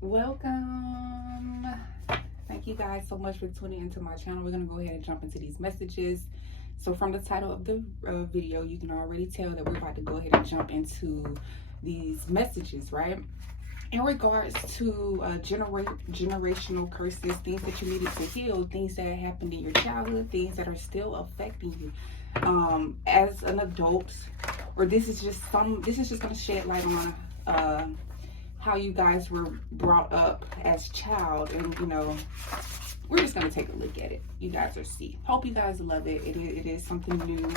Welcome. Thank you guys so much for tuning into my channel. We're going to go ahead and jump into these messages. So from the title of the video, you can already tell that we're about to go ahead and jump into these messages, right? In regards to generational curses, things that you needed to heal, things that happened in your childhood, things that are still affecting you as an adult, or this is just going to shed light on how you guys were brought up as child, and we're just going to take a look at it. You guys are see. Hope you guys love it. It is something new,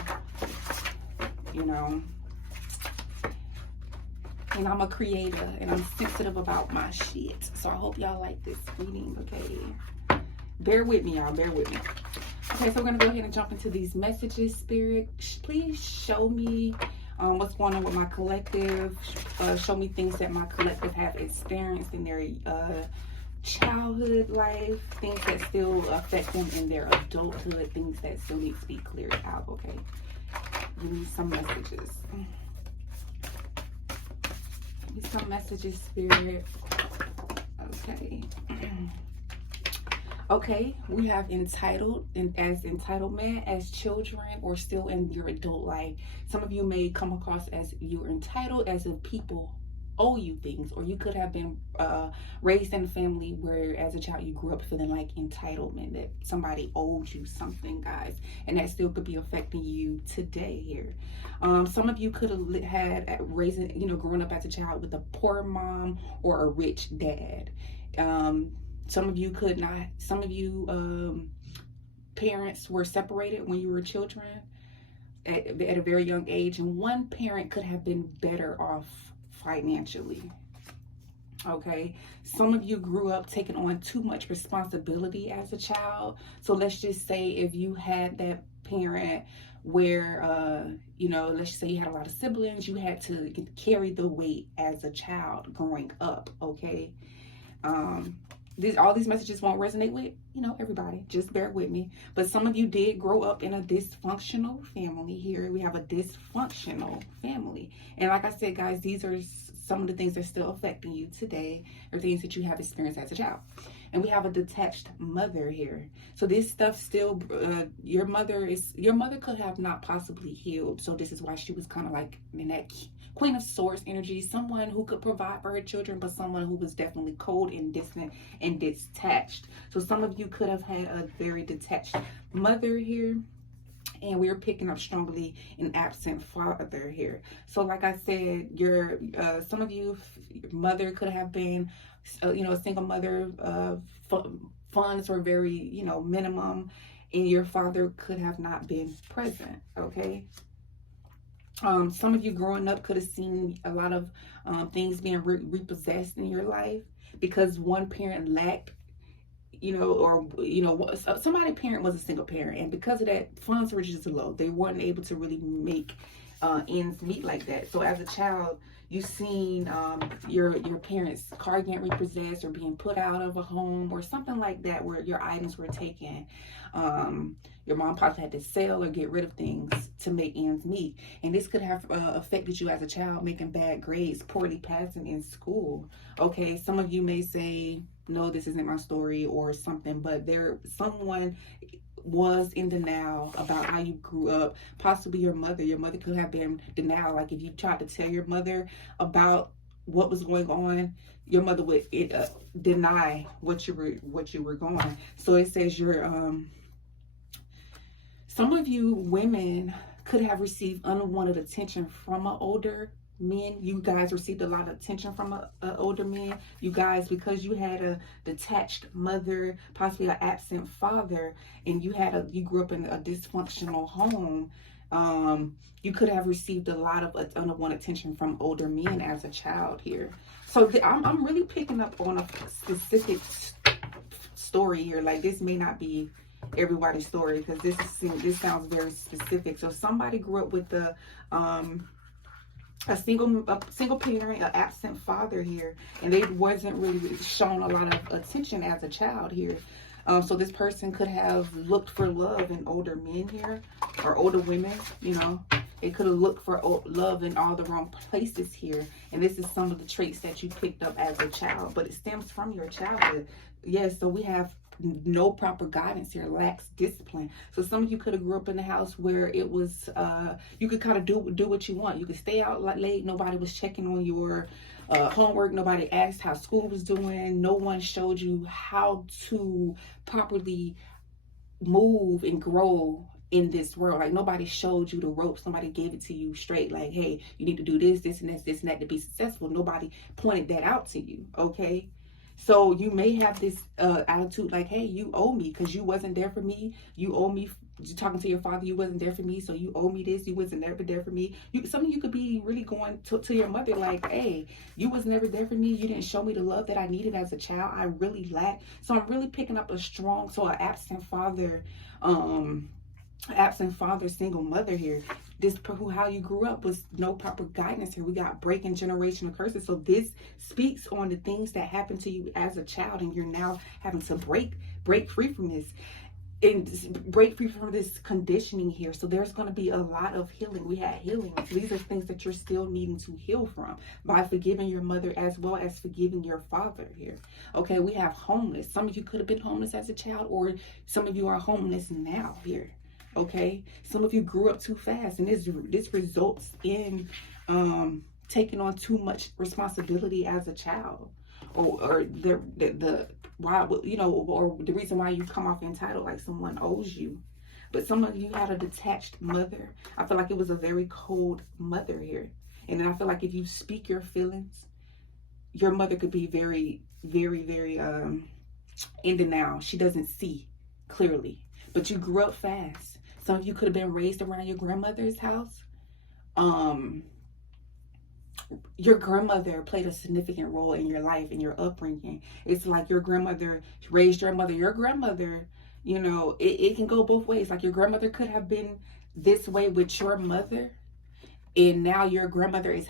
and I'm a creator and I'm sensitive about my shit, so I hope y'all like this reading. Okay, bear with me, y'all, bear with me. Okay, so we're going to go ahead and jump into these messages. Spirit, please show me what's going on with my collective. Show me things that my collective have experienced in their childhood life, things that still affect them in their adulthood, things that still need to be cleared out. Okay, give me some messages. Give me some messages, Spirit. Okay. Okay, we have entitled, and as entitlement, as children, or still in your adult life. Some of you may come across as you're entitled, as if people owe you things, or you could have been raised in a family where as a child you grew up feeling like entitlement, that somebody owed you something, guys, and that still could be affecting you today here. Some of you could have had growing up as a child with a poor mom or a rich dad. Some of you parents were separated when you were children at a very young age, and one parent could have been better off financially. Okay, some of you grew up taking on too much responsibility as a child. So let's just say if you had that parent where let's say you had a lot of siblings, you had to carry the weight as a child growing up. Okay, all these messages won't resonate with everybody, just bear with me. But some of you did grow up in a dysfunctional family. Here we have a dysfunctional family, and like I said, guys, these are some of the things that are still affecting you today, or things that you have experienced as a child. And we have a detached mother here. So this stuff still, your mother could have not possibly healed. So this is why she was kind of like in that Queen of Swords energy, someone who could provide for her children, but someone who was definitely cold and distant and detached. So some of you could have had a very detached mother here. And we're picking up strongly an absent father here. So like I said, some of you, your mother could have been, a single mother. Funds were very, minimum, and your father could have not been present. Okay. Some of you growing up could have seen a lot of things being repossessed in your life because one parent lacked, somebody's parent was a single parent, and because of that, funds were just low. They weren't able to really make ends meet like that. So as a child, you've seen your parents' car getting repossessed or being put out of a home or something like that, where your items were taken. Your mom probably had to sell or get rid of things to make ends meet, and this could have affected you as a child, making bad grades, poorly passing in school. Okay, some of you may say, no, this isn't my story or something, but someone was in denial about how you grew up. Possibly your mother could have been denial. Like if you tried to tell your mother about what was going on, your mother would deny what you were going. So it says some of you women could have received unwanted attention from an older men. You guys received a lot of attention from an older man. You guys, because you had a detached mother, possibly an absent father, and you grew up in a dysfunctional home, you could have received a lot of unwanted attention from older men as a child here. So I'm really picking up on a specific story here. Like this may not be everybody's story, because this sounds very specific. So somebody grew up with a single parent, an absent father here, and they wasn't really shown a lot of attention as a child here. So this person could have looked for love in older men here, or older women, It could have looked for love in all the wrong places here. And this is some of the traits that you picked up as a child, but it stems from your childhood. Yes, so we have no proper guidance here, lacks discipline. So some of you could have grew up in a house where it was, you could kind of do what you want. You could stay out late. Nobody was checking on your homework. Nobody asked how school was doing. No one showed you how to properly move and grow in this world. Like, nobody showed you the ropes. Nobody gave it to you straight. Like, hey, you need to do this, this, and this and that to be successful. Nobody pointed that out to you. Okay. So you may have this attitude like, hey, you owe me because you wasn't there for me. You owe me. You're talking to your father, you wasn't there for me, so you owe me this. You wasn't never there for me. Some of you could be really going to your mother like, hey, you was never there for me. You didn't show me the love that I needed as a child. I really lacked. So I'm really picking up an absent father, single mother here. This how you grew up was no proper guidance here. We got breaking generational curses. So this speaks on the things that happened to you as a child, and you're now having to break free from this and break free from this conditioning here. So there's going to be a lot of healing. We had healing. These are things that you're still needing to heal from by forgiving your mother as well as forgiving your father here. Okay, we have homeless. Some of you could have been homeless as a child, or some of you are homeless now here. Okay, some of you grew up too fast, and this results in taking on too much responsibility as a child, or the why, you know, or the reason why you come off entitled, like someone owes you. But some of you had a detached mother. I feel like it was a very cold mother here, and then I feel like if you speak your feelings, your mother could be very, very, very in denial. She doesn't see clearly, but you grew up fast. Some of you could have been raised around your grandmother's house. Your grandmother played a significant role in your life, in your upbringing. It's like your grandmother raised your mother. Your grandmother, you know, it can go both ways. Like, your grandmother could have been this way with your mother, and now your grandmother has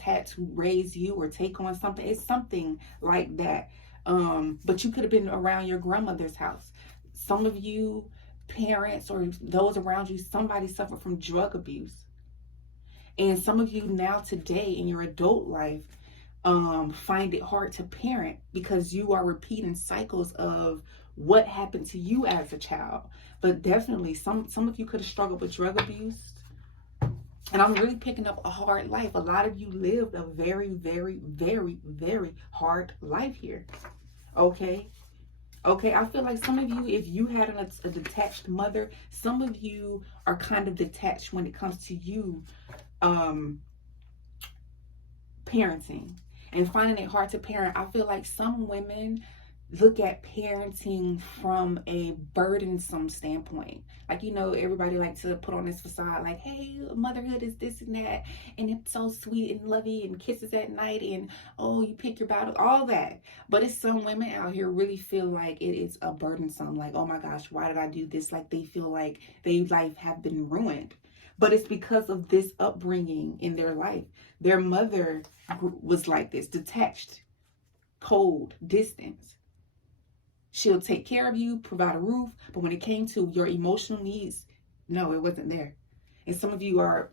had to raise you or take on something. It's something like that. But you could have been around your grandmother's house. Some of you parents or those around you, somebody suffered from drug abuse. And some of you now today in your adult life find it hard to parent because you are repeating cycles of what happened to you as a child. But definitely some of you could have struggled with drug abuse. And I'm really picking up a hard life. A lot of you lived a very, very, very, very hard life here. Okay. Okay, I feel like some of you, if you had a detached mother, some of you are kind of detached when it comes to you parenting and finding it hard to parent. I feel like some women look at parenting from a burdensome standpoint. Like, you know, everybody likes to put on this facade like, hey, motherhood is this and that, and it's so sweet and lovey, and kisses at night, and oh, you pick your battles, all that. But it's some women out here really feel like it is a burdensome, like, oh my gosh, why did I do this? Like, they feel like their life have been ruined. But it's because of this upbringing in their life. Their mother was like this, detached, cold, distant. She'll take care of you, provide a roof, but when it came to your emotional needs, no, it wasn't there. And some of you are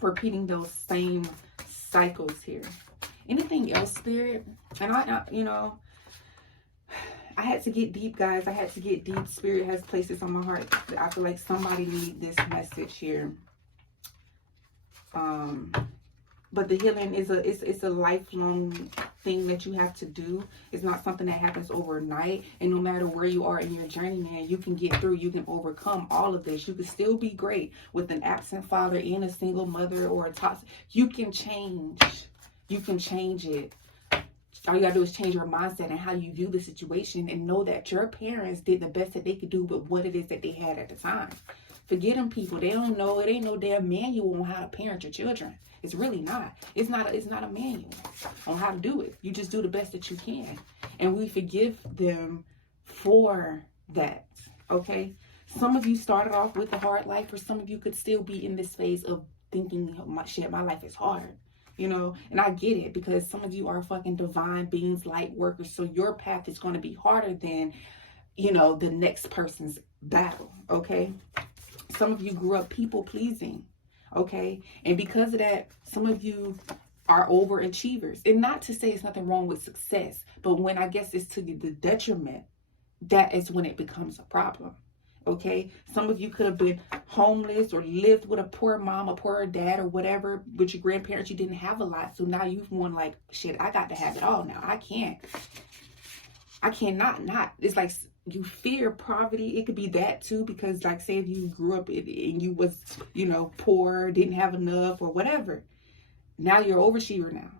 repeating those same cycles here. Anything else, Spirit? And I you know, I had to get deep, guys. I had to get deep. Spirit has placed this on my heart. I feel like somebody needs this message here. But the healing is a lifelong thing that you have to do. It's not something that happens overnight. And no matter where you are in your journey, man, you can get through. You can overcome all of this. You can still be great with an absent father and a single mother or a toxic. You can change. You can change it. All you gotta do is change your mindset and how you view the situation, and know that your parents did the best that they could do with what it is that they had at the time. Forget them people. They don't know. It ain't no damn manual on how to parent your children. It's really not. It's not a manual on how to do it. You just do the best that you can. And we forgive them for that. Okay? Some of you started off with a hard life, or some of you could still be in this phase of thinking, my life is hard. You know, and I get it, because some of you are fucking divine beings, light workers. So your path is going to be harder than, you know, the next person's battle. Okay? Some of you grew up people pleasing. Okay? And because of that, some of you are overachievers. And not to say it's nothing wrong with success, but when I guess it's to the detriment, that is when it becomes a problem. Okay? Some of you could have been homeless or lived with a poor mom, a poor dad, or whatever. With your grandparents, you didn't have a lot. So now you've won like, shit, I got to have it all now. I cannot not. It's like you fear poverty. It could be that too, because like say if you grew up and you was, you know, poor, didn't have enough or whatever. Now you're overachiever now.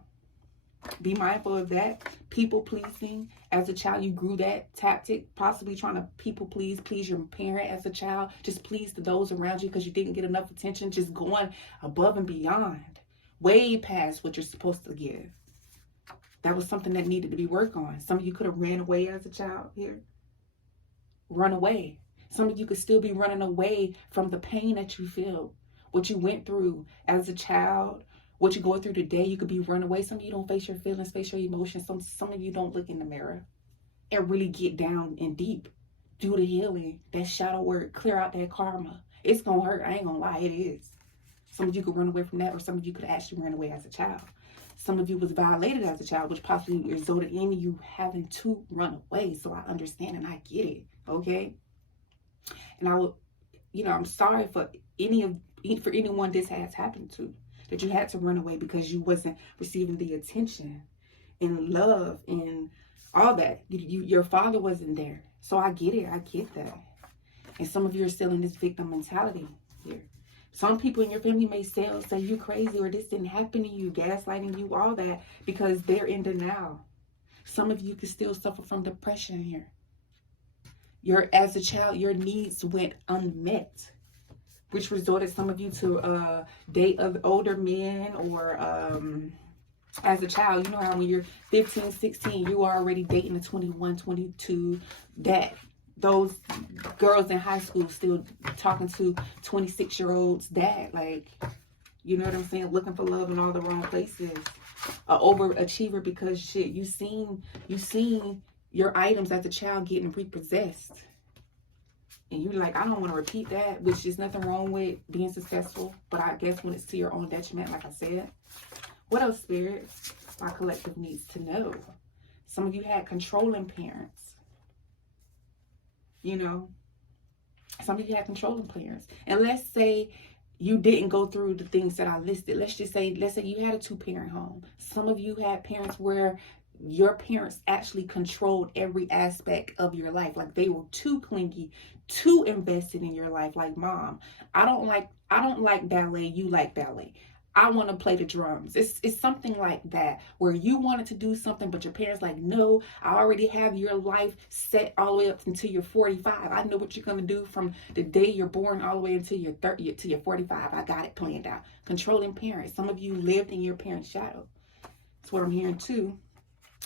Be mindful of that. People pleasing. As a child, you grew that tactic, possibly trying to people please your parent as a child. Just please those around you because you didn't get enough attention. Just going above and beyond, way past what you're supposed to give. That was something that needed to be worked on. Some of you could have ran away as a child here. Run away. Some of you could still be running away from the pain that you feel, what you went through as a child, what you go through today. You could be running away. Some of you don't face your feelings, face your emotions. Some of you don't look in the mirror and really get down and deep. Do the healing, that shadow work, clear out that karma. It's going to hurt. I ain't going to lie. It is. Some of you could run away from that, or some of you could actually run away as a child. Some of you was violated as a child, which possibly resulted in you having to run away. So I understand and I get it. Okay. And I will, you know, I'm sorry for anyone this has happened to, that you had to run away because you wasn't receiving the attention and love and all that. Your father wasn't there. So I get it. I get that. And some of you are still in this victim mentality here. Some people in your family may say you crazy, or this didn't happen to you, gaslighting you, all that, because they're in denial. Some of you can still suffer from depression here. As a child, your needs went unmet, which resorted some of you to date older men, or as a child, you know how when you're 15, 16, you are already dating a 21, 22, those girls in high school still talking to 26-year-olds dad, like, you know what I'm saying, looking for love in all the wrong places. An overachiever because shit, you seen your items as a child getting repossessed, and you're like, I don't want to repeat that, which is nothing wrong with being successful, but I guess when it's to your own detriment, like I said. What else, Spirit, my collective needs to know? Some of you had controlling parents. You know, some of you had controlling parents. And let's say you didn't go through the things that I listed. Let's say you had a 2-parent home. Some of you had parents where your parents actually controlled every aspect of your life. Like they were too clingy, too invested in your life. Like, mom, I don't like ballet. You like ballet. I want to play the drums. It's something like that, where you wanted to do something, but your parents like, no, I already have your life set all the way up until you're 45. I know what you're going to do from the day you're born all the way until you're 30, till you're 45. I got it planned out. Controlling parents. Some of you lived in your parents' shadow. That's what I'm hearing too.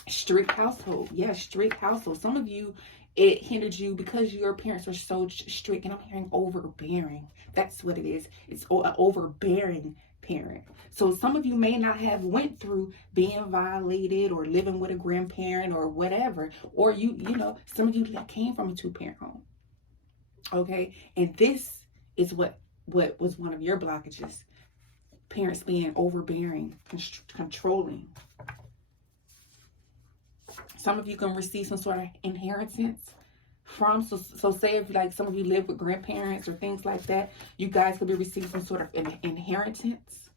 Strict household. Yeah, strict household. Some of you, it hindered you because your parents were so strict. And I'm hearing overbearing. That's what it is. It's an overbearing parent. So some of you may not have went through being violated or living with a grandparent or whatever, or you know, some of you came from a 2-parent home. Okay, and this is what was one of your blockages: parents being overbearing, controlling. Some of you can receive some sort of inheritance from, so say if like some of you live with grandparents or things like that, you guys could be receiving some sort of inheritance.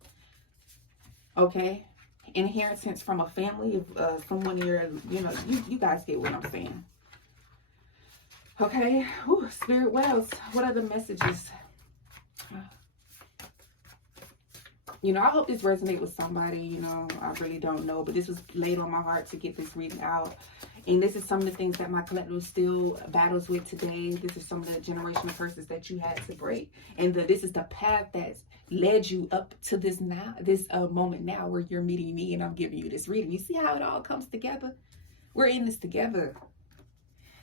Okay, inheritance from a family of someone you're, you know, you guys get what I'm saying. Okay. Ooh, Spirit, what else? What other messages? You know, I hope this resonates with somebody. You know, I really don't know, but this was laid on my heart to get this reading out. And this is some of the things that my collective still battles with today. This is some of the generational curses that you had to break. And this is the path that's led you up to this moment now where you're meeting me and I'm giving you this reading. You see how it all comes together? We're in this together.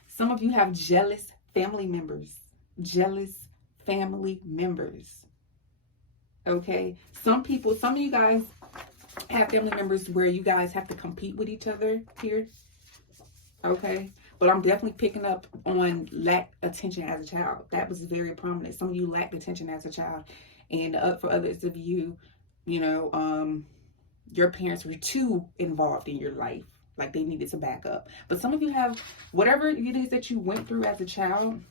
Some of you have jealous family members. Jealous family members. Okay? Some of you guys have family members where you guys have to compete with each other here. Okay, but I'm definitely picking up on lack attention as a child. That was very prominent. Some of you lacked attention as a child, And for others of you, you know, your parents were too involved in your life, like they needed to back up. But some of you have, whatever it is that you went through as a child,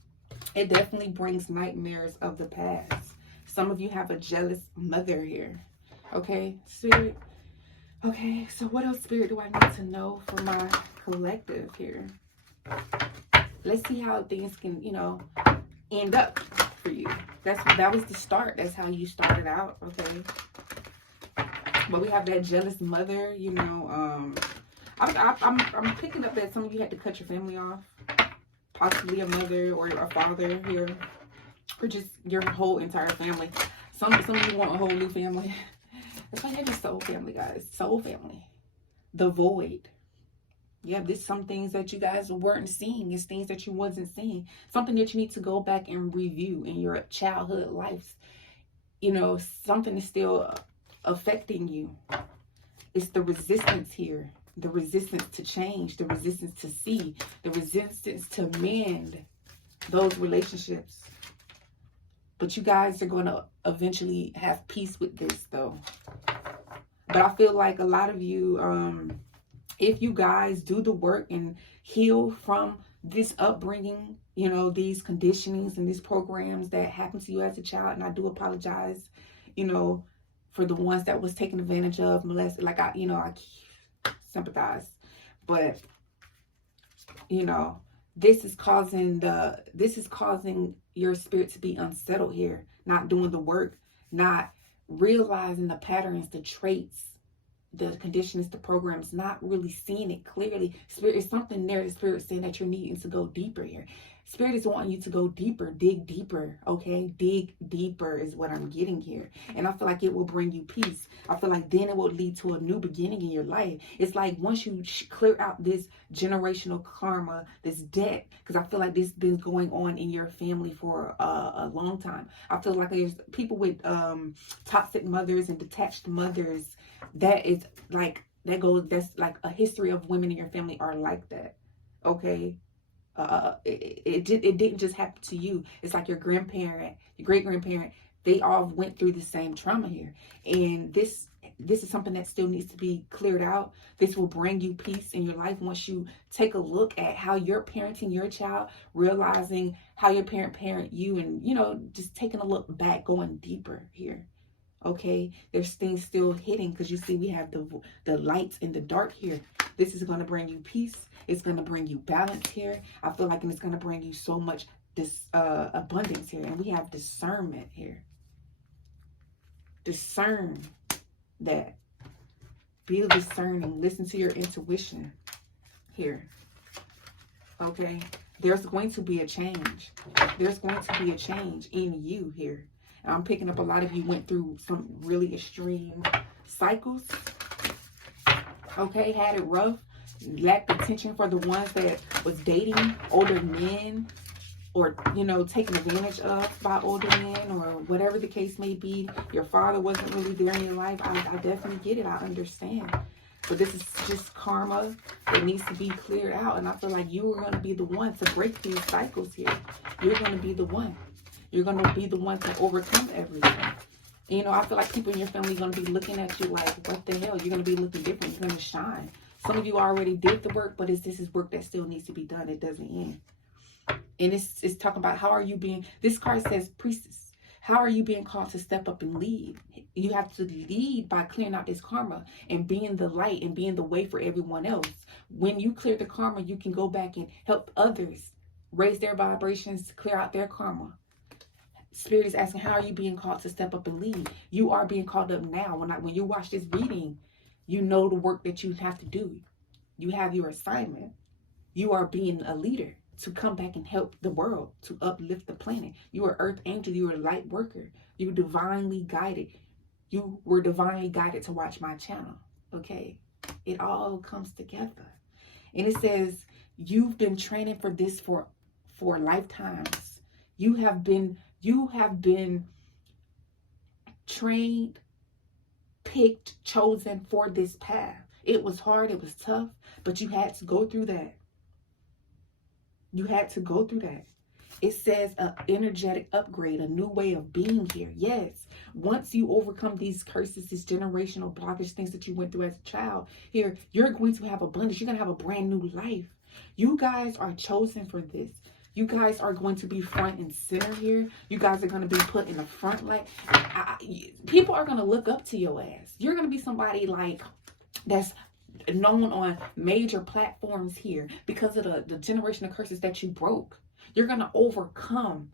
it definitely brings nightmares of the past. Some of you have a jealous mother here. Okay, Spirit. Okay, so what else, Spirit, do I need to know for my collective here? Let's see how things can, you know, end up for you. That was the start. That's how you started out, okay? But we have that jealous mother, you know. I'm picking up that some of you had to cut your family off. Possibly a mother or a father here. Or just your whole entire family. Some of you want a whole new family. That's why you're just soul family, guys. Soul family. The void. Yeah, there's some things that you guys weren't seeing. It's things that you wasn't seeing. Something that you need to go back and review in your childhood lives. You know, something is still affecting you. It's the resistance here. The resistance to change. The resistance to see. The resistance to mend those relationships. But you guys are going to eventually have peace with this, though. But I feel like a lot of you, if you guys do the work and heal from this upbringing, you know, these conditionings and these programs that happened to you as a child, and I do apologize, you know, for the ones that was taken advantage of, molested, like I sympathize. But, you know, this is causing your spirit to be unsettled here, not doing the work, not realizing the patterns, the traits, the conditions, the programs, not really seeing it clearly. Spirit is something there. The Spirit saying that you're needing to go deeper here. Spirit is wanting you to go deeper, dig deeper, okay? Dig deeper is what I'm getting here. And I feel like it will bring you peace. I feel like then it will lead to a new beginning in your life. It's like once you clear out this generational karma, this debt, because I feel like this has been going on in your family for a long time. I feel like there's people with toxic mothers and detached mothers. That's like a history of women in your family are like that, okay? It didn't just happen to you. It's like your grandparent, your great-grandparent, they all went through the same trauma here. And this is something that still needs to be cleared out. This will bring you peace in your life once you take a look at how you're parenting your child, realizing how your parent you, and, you know, just taking a look back, going deeper here. Okay, there's things still hidden because you see we have the lights in the dark here. This is going to bring you peace. It's going to bring you balance here. I feel like it's going to bring you so much abundance here. And we have discernment here. Discern that. Be discerning. Listen to your intuition here. Okay, there's going to be a change. There's going to be a change in you here. I'm picking up a lot of you went through some really extreme cycles. Okay, had it rough. Lacked attention for the ones that was dating older men, or, you know, taken advantage of by older men, or whatever the case may be. Your father wasn't really there in your life. I definitely get it. I understand. But this is just karma that needs to be cleared out. And I feel like you are going to be the one to break these cycles here. You're going to be the one. You're going to be the one to overcome everything. And, you know, I feel like people in your family are going to be looking at you like, what the hell? You're going to be looking different. You're going to shine. Some of you already did the work, but this is work that still needs to be done. It doesn't end. And it's talking about how are you being, this card says priestess. How are you being called to step up and lead? You have to lead by clearing out this karma and being the light and being the way for everyone else. When you clear the karma, you can go back and help others raise their vibrations, clear out their karma. Spirit is asking, how are you being called to step up and lead? You are being called up now. When you watch this reading, you know the work that you have to do. You have your assignment. You are being a leader to come back and help the world, to uplift the planet. You are earth angel. You are a light worker. You were divinely guided. You were divinely guided to watch my channel. Okay? It all comes together. And it says, you've been training for this for lifetimes. You have been trained, picked, chosen for this path. It was hard, it was tough, but you had to go through that. You had to go through that. It says an energetic upgrade, a new way of being here. Yes. Once you overcome these curses, these generational blockage, things that you went through as a child, here, you're going to have abundance. You're going to have a brand new life. You guys are chosen for this. You guys are going to be front and center here. You guys are going to be put in the front. Like, people are going to look up to your ass. You're going to be somebody like that's known on major platforms here because of the generational curses that you broke. You're going to overcome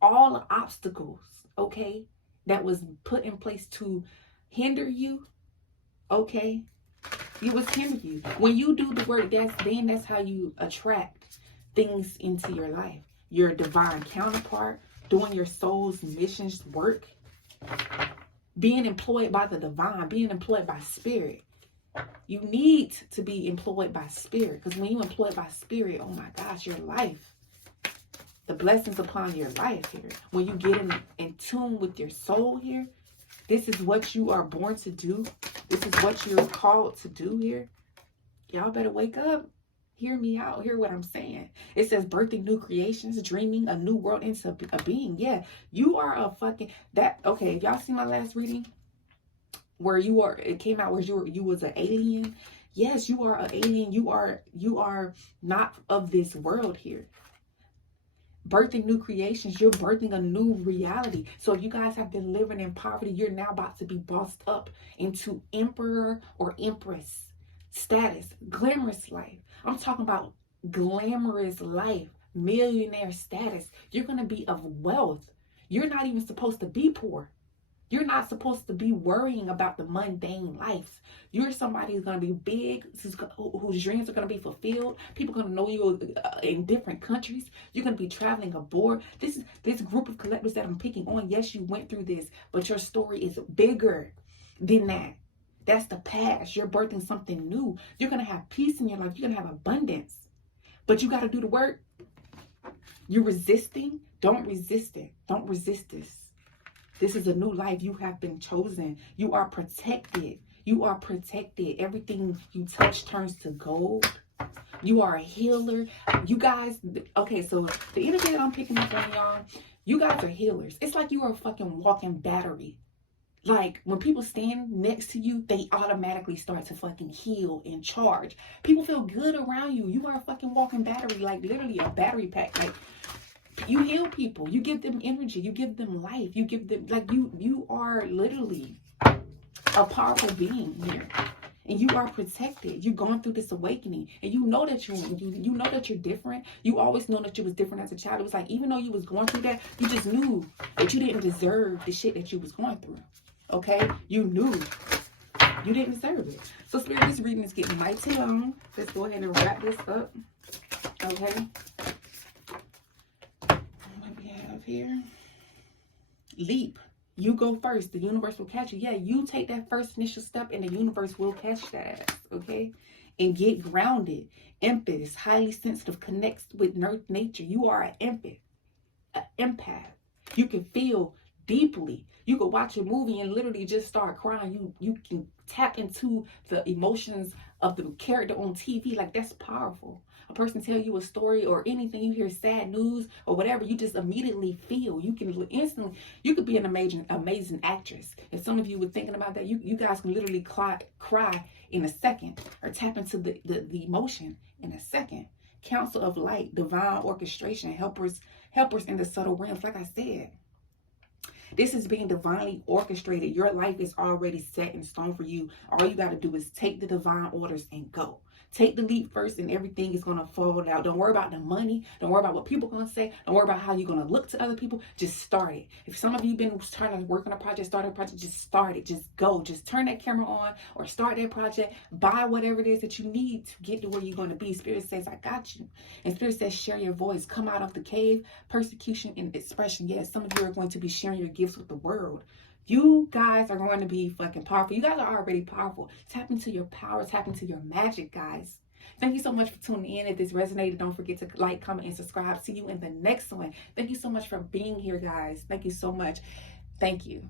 all the obstacles, okay, that was put in place to hinder you, okay? You was hinder you. When you do the work, that's how you attract things into your life. Your divine counterpart, doing your soul's missions work, being employed by the divine, being employed by spirit. You need to be employed by spirit, because when you employed by spirit, oh my gosh, your life, the blessings upon your life here, when you get in tune with your soul here, this is what you are born to do. This is what you're called to do here. Y'all better wake up. Hear me out. Hear what I'm saying. It says birthing new creations, dreaming a new world into a being. Yeah, you are a fucking, okay, y'all see my last reading? Where you are, it came out where you was an alien. Yes, you are an alien. You are not of this world here. Birthing new creations, you're birthing a new reality. So if you guys have been living in poverty, you're now about to be bossed up into emperor or empress status, glamorous life. I'm talking about glamorous life, millionaire status. You're going to be of wealth. You're not even supposed to be poor. You're not supposed to be worrying about the mundane life. You're somebody who's going to be big, whose dreams are going to be fulfilled. People are going to know you in different countries. You're going to be traveling abroad. This group of collectors that I'm picking on, yes, you went through this, but your story is bigger than that. That's the past. You're birthing something new. You're going to have peace in your life. You're going to have abundance. But you got to do the work. You're resisting. Don't resist it. Don't resist this. This is a new life. You have been chosen. You are protected. You are protected. Everything you touch turns to gold. You are a healer. You guys, okay, so the energy that I'm picking up on y'all, you guys are healers. It's like you are a fucking walking battery. Like, when people stand next to you, they automatically start to fucking heal and charge. People feel good around you. You are a fucking walking battery, like literally a battery pack. Like, you heal people. You give them energy. You give them life. You give them, like, you are literally a powerful being here. And you are protected. You've gone through this awakening. And you know that you know that you're different. You always know that you was different as a child. It was like, even though you was going through that, you just knew that you didn't deserve the shit that you was going through. Okay? You knew you didn't deserve it. So, Spirit, this reading is getting mighty long. Let's go ahead and wrap this up. Okay? Here, leap. You go first. The universe will catch you. Yeah, you take that first initial step and the universe will catch that ass, okay? And get grounded. Empath, highly sensitive, connects with nature. You are an empath. You can feel deeply. You can watch a movie and literally just start crying. You can tap into the emotions of the character on TV. Like, that's powerful. A person tell you a story or anything, you hear sad news or whatever, you just immediately feel. You can instantly, you could be an amazing actress. If some of you were thinking about that, you guys can literally cry in a second or tap into the emotion in a second. Council of light, divine orchestration, helpers in the subtle realms. Like I said, this is being divinely orchestrated. Your life is already set in stone for you. All you got to do is take the divine orders and go. Take the leap first and everything is going to fall out. Don't worry about the money. Don't worry about what people are going to say. Don't worry about how you're going to look to other people. Just start it. If some of you have been trying to work on a project, start a project, just start it. Just go. Just turn that camera on or start that project. Buy whatever it is that you need to get to where you're going to be. Spirit says, I got you. And Spirit says, share your voice. Come out of the cave. Persecution and expression. Yes, some of you are going to be sharing your gifts with the world. You guys are going to be fucking powerful. You guys are already powerful. Tap into your power. Tap into your magic, guys. Thank you so much for tuning in. If this resonated, don't forget to like, comment, and subscribe. See you in the next one. Thank you so much for being here, guys. Thank you so much. Thank you.